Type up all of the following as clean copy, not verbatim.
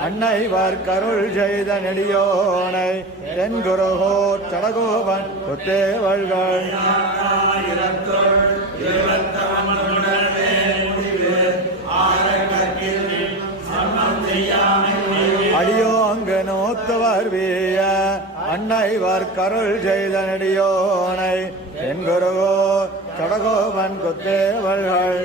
அன்னைவர் கருள் செய்த நெடியோனை தென்குருகோர் சடகோபன் புத்தேவள்கள் அடியோங்கு நோத்துவர் வீய அன்னைவர் கருள் செய்த நெடியோனை தென்குருகோர் சடகோபன் புத்தேவள்கள்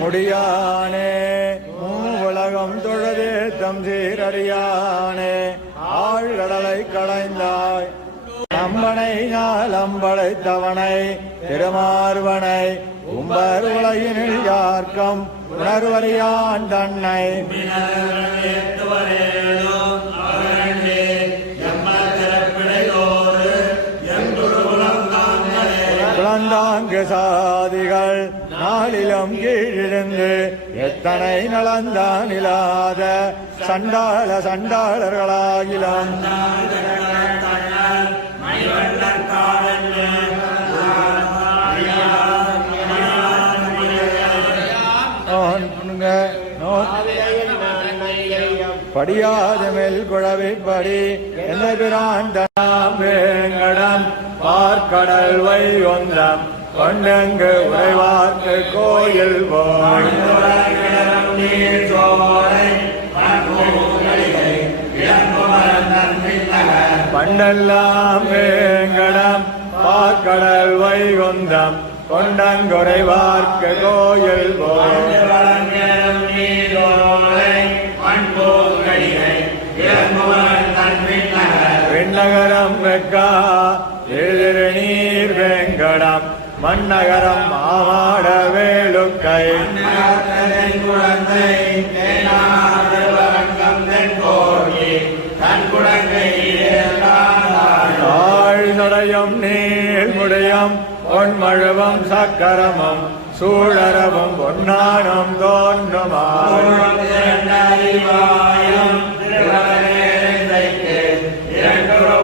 முடியானே மூவுலகம் தொழுதே தம் சீரடியானே ஆழ்கடலை கடைந்தாய் நம்பனை ஞாலம்படைத்தவனை திருமார்வனை உம்பர் உலகினில் யார்க்கம் உணர்வறியான் தன்னை குழந்தாங்கு சாதிகள் நாளிலும் கீழிருந்து எத்தனை நலந்தான் இல்லாத சண்டாளர்களாகிலும் படியாத மேல் குழவிப்படி என்ன பிரான் வேங்கடம் பார்க்கடல் வைகுந்தம் கொண்டங்கு உறைவார்க்கு கோயில் போய் பண்டெல்லாம் வேங்கடம் பார்க்கடல் வைகுந்தம் கொண்டங்குறைவார்க்கு கோயில் போய் விண்ணகரம் வெக்கா எதிர் நீர் வேங்கடம் மண்ணகரம் மாமாட வேலுக்கை ஆழ்நடையும் நீள்முடையும் பொன்மழுவும் சக்கரமும் சூழரவும் பொன்னானும் தோன்றுமா